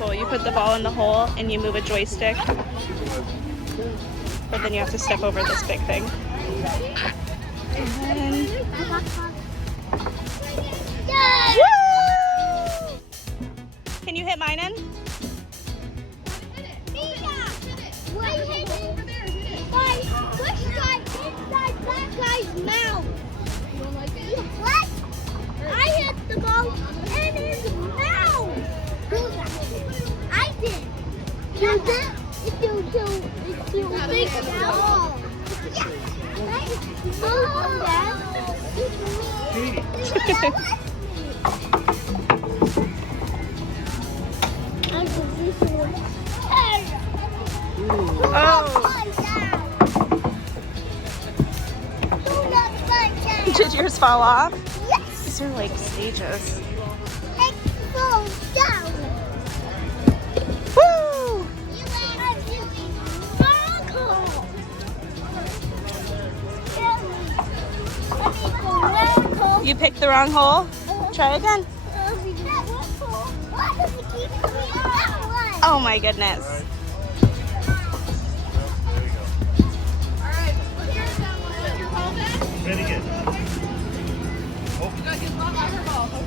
cool. You put the ball in the hole and you move a joystick. But then you have to step over this big thing. And then... Woo! Can you hit mine in? Mouth. What? I hit the ball in his mouth. I did. You did? If you big ball. Oh! Did yours fall off? Yes. These are like stages. It falls down. Woo! You are doing circle. You picked the wrong hole? Try again. Oh my goodness.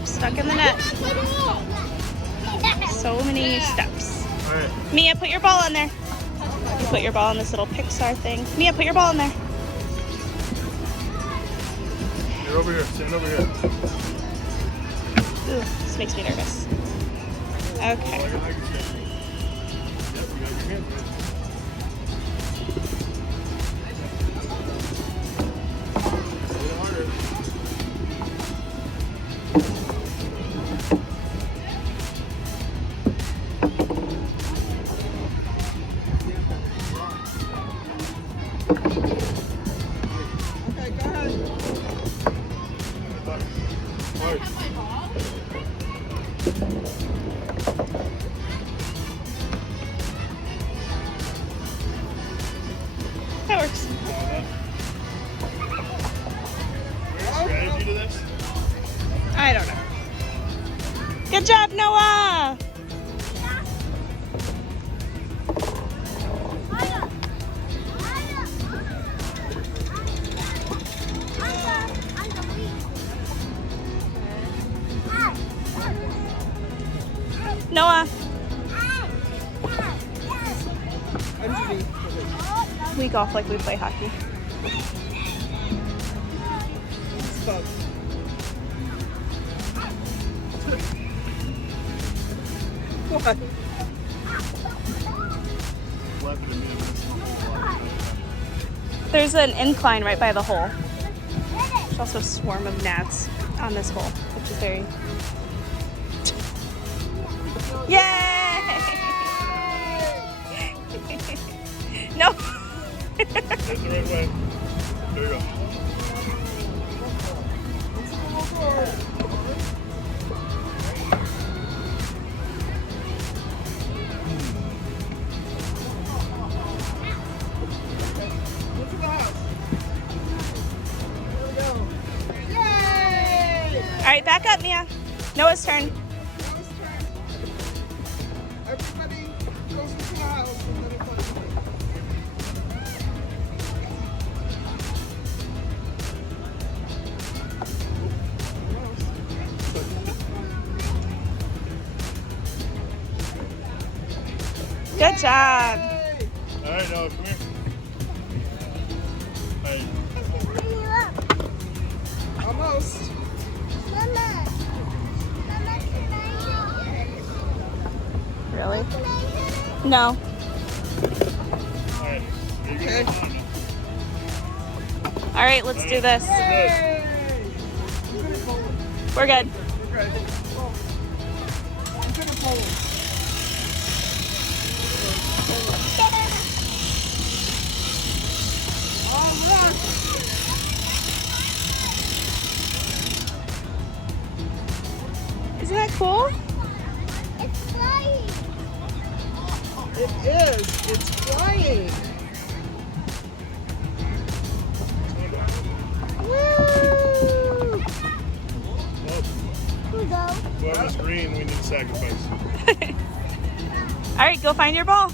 Stuck in the net. So many steps. Mia, put your ball in there. You put your ball in this little Pixar thing. Mia, put your ball in there. You're over here. Stand over here. Ooh, this makes me nervous. Okay. That works. Strategy to this? I don't know. Good job, Noah! Noah. We golf like we play hockey. What? There's an incline right by the hole. There's also a swarm of gnats on this hole, which is very... Yay! No! That's the right way. There you go. All right, back up, Mia. Noah's turn. Everybody goes into the house and then it's like... Good job. All right, Noah, come here. All right. Almost. Really? No. All right. There you Okay. go. All right, let's do this. Hey! We're good. Okay. I'm gonna follow. All right. Isn't that cool? It's flying. It is. It's flying. Woo! Well, Who go? whoever's green, we need to sacrifice. All right, go find your ball.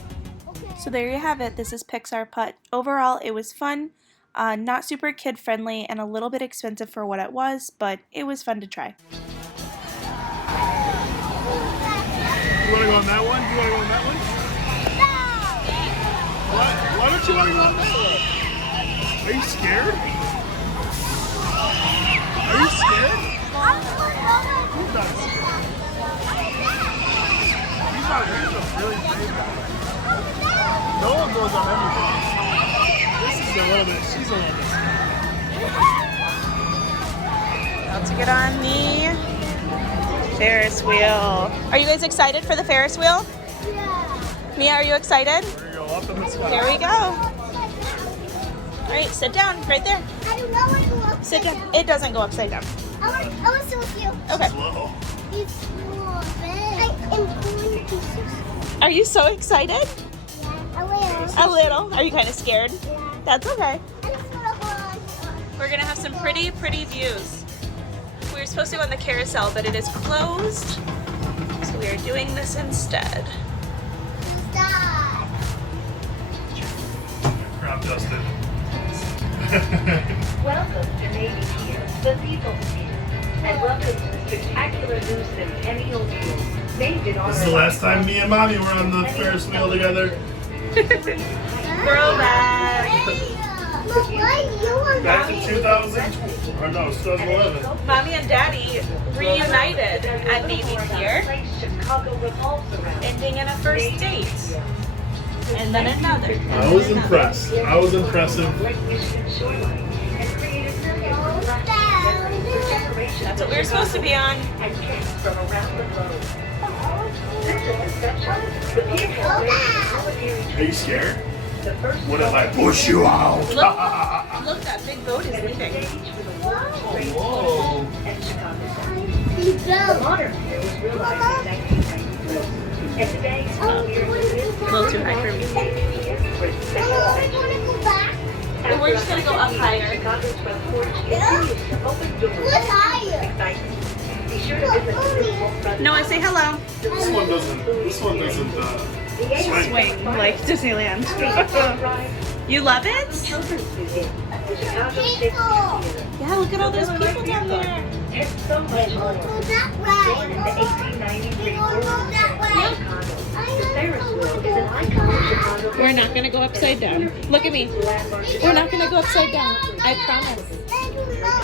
So there you have it. This is Pixar Putt. Overall, it was fun, not super kid-friendly, and a little bit expensive for what it was, but it was fun to try. You want to go on that one? You want to go on that one? What? Why don't you want to go on that one? Are you scared? Are you scared? He's not scared. He's a really brave guy. No one goes on everything. This is a little bit, she's a little bit scared. About to get on the Ferris wheel. Are you guys excited for the Ferris wheel? Yeah. Mia, are you excited? We're going to go up in the sky. Here we go. All right, sit down right there. I don't know what to look Sit down. It doesn't go upside down. I want to see you. Okay. Whoa. It's small, big, and corn pieces. Are you so excited? Yeah, a little. A little. Are you kind of scared? Yeah. That's okay. I'm just gonna hold on. We're gonna have some pretty views. We were supposed to go on the carousel, but it is closed. So we are doing this instead. Stop. Crap dusted. Welcome to Navy Pier, the People's Pier, and welcome to the spectacular new Centennial Wheel, named in honor This is the last time me and Mommy were on the Ferris wheel together. Throwback. Look, why you want Back in 2000, or no, 2011. Mommy and Daddy reunited at Navy Pier, Chicago revolves around. ending in a first date. And then another. I was impressed. I was impressive. Lake Michigan shoreline and created millions of black memories for generations. That's what we were supposed to be on. And kids from around the globe. Since its inception, the pier has raised military Are you scared? the first What if I push you out? Look, that big boat is leaving. stage for the World Trade Whoa. and Chicago. You The go. modern pier was realized in 1993. And today, Oh, you want to go A little too high for me. Oh, I want to go back. We're just gonna go up higher. Chicago's front porch continues to open doors. What's higher? Excitement. Be sure to visit the beautiful front Noah, say hello. This one doesn't swing. Swing like Disneyland. You love it? Children's Museum at the Chicago State People. Theater. Yeah, look at all those people down there. And so much more. Go that Born in the way. 1893 We're gonna go that way. Chicago, I the don't Ferris know wheel where is to an go. icon of Chicago. We're not gonna go upside down. Look at me. We're not gonna go upside down. I promise. I do not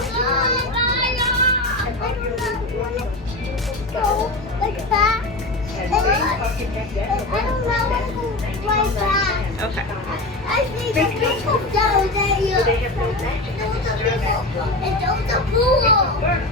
want to go like that. And I don't know how to go like that. Okay. I see the people down there. They have no magic to disturb us. And those are cool. Birth